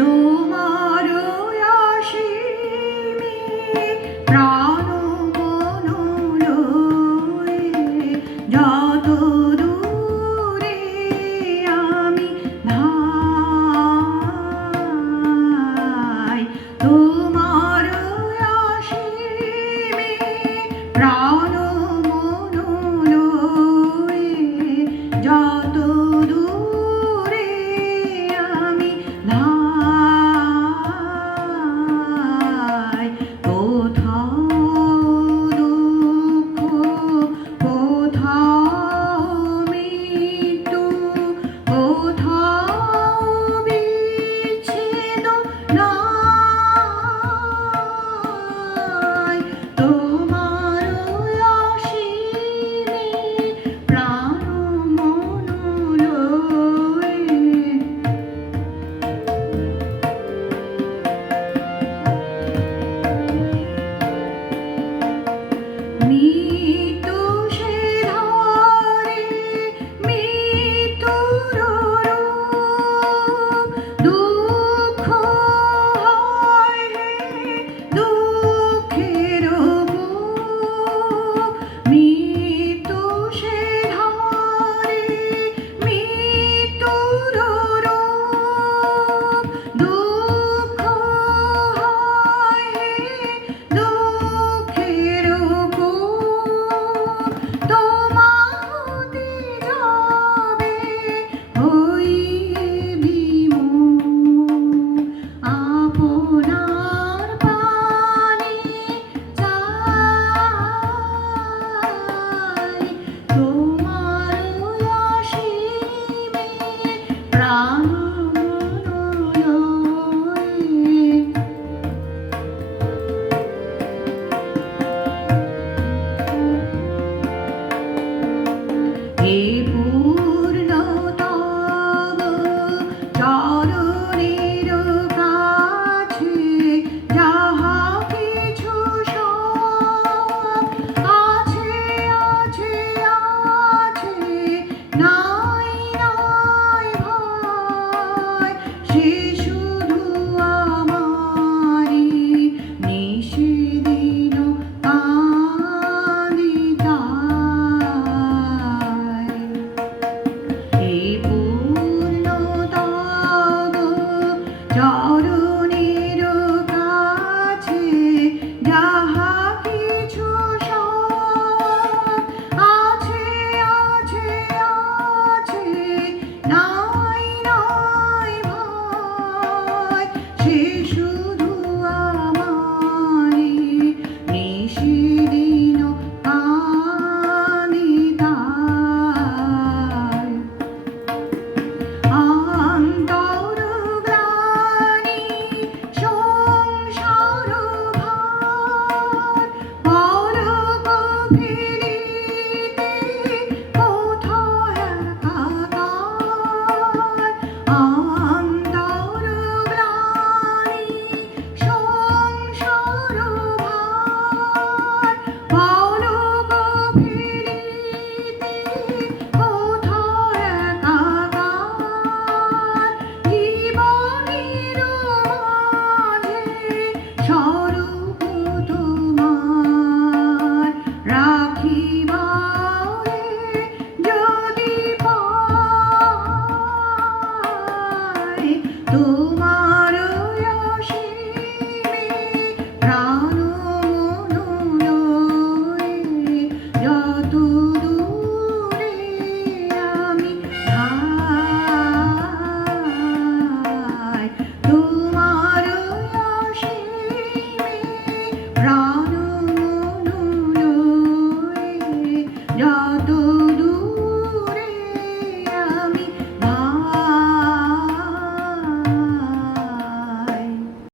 তোমার অসীমে প্রাণ মন লয়ে যত দূরে আমি ধাই, তোমার অসীমে প্রাণ মন লয়ে যত দূরে আমি ধাই। কোথাও দুঃখ, কোথাও মৃত্যু, কোথাও বিচ্ছেদ নাই, তোমার অসীমে প্রাণ মন লয়ে। মৃত্যু সে ধরে মৃত্যুর রূপ, দুঃখ হয় হে দুঃখের বুক। মৃত্যু সে ধরে মৃত্যুর রূপ, দুঃখ হয় হে দুঃখের বুক। তোমাতে যাবে হইবে বিমূঢ়, আপনার পানে চাই, তোমার অসীমে প্রাণ মন লয়ে। হে পূর্ণতম চরণের কাছে যাহা কিছু সব আছে আছে আছে, নাই নাই ভয়, সে শুধু আমারি নিষেদিন কান্দিতায়। এই পূর্ণতম চরণের কাছে যাহা কিছু সব আছে আছে আছে, নাই নাই ভয়, সে